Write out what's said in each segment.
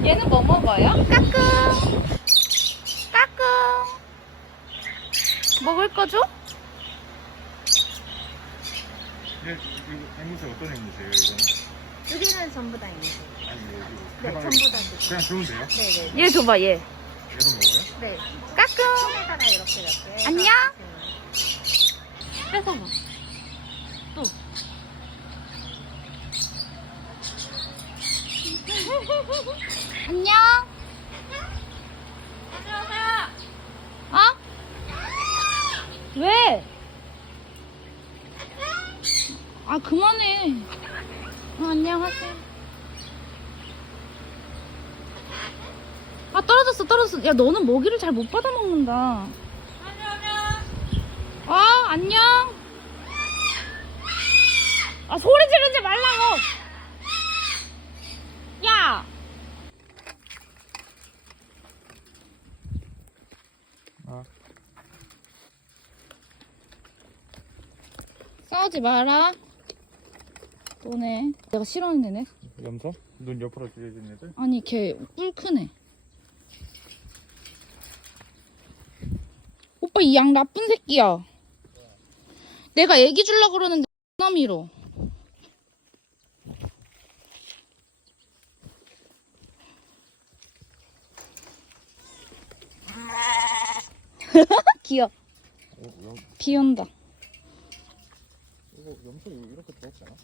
네. 얘는 뭐 먹어요? 까꿍 까꿍 먹을 거 줘? 네, 이거 앵무새 어떤 앵무새예요 이거는? 여기는 전부 다 있는 거예요. 네, 아니 여기 네, 전부 다 있는 거예요. 그냥 주면 돼요? 네네. 얘 줘봐 얘 계속 먹어요? 네. 까꿍 손에다가 이렇게 이렇게. 안녕. 뺏어봐. 안녕. 안녕하세요. 어? 왜? 아 그만해. 어, 안녕하세요. 아 떨어졌어 떨어졌어. 야 너는 먹이를 잘 못 받아 먹는다. 어, 안녕. 아, 소리 지르지 말라고. 야. 아. 싸우지 마라. 너네. 내가 싫어하는 애네. 염소? 눈 옆으로 들여진 애들? 아니, 걔 뿔 크네. 오빠 이 양 나쁜 새끼야. 내가 애기 줄라 그러는데 나 밀어. 귀여. 어, 염, 비 온다. 이거 염소 이렇게 들어있지 않아?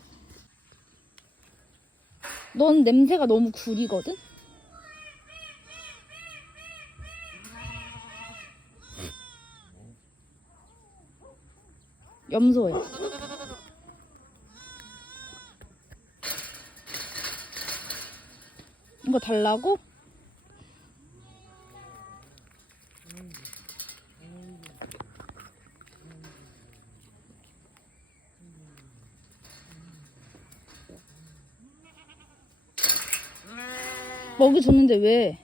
넌 냄새가 너무 구리거든? 염소야. 이거 달라고? 먹이 줬는데 왜?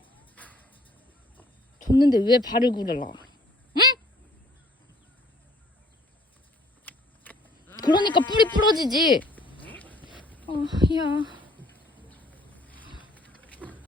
줬는데 왜 발을 구르라? 응? 그러니까 뿔이 부러지지. 어, 야.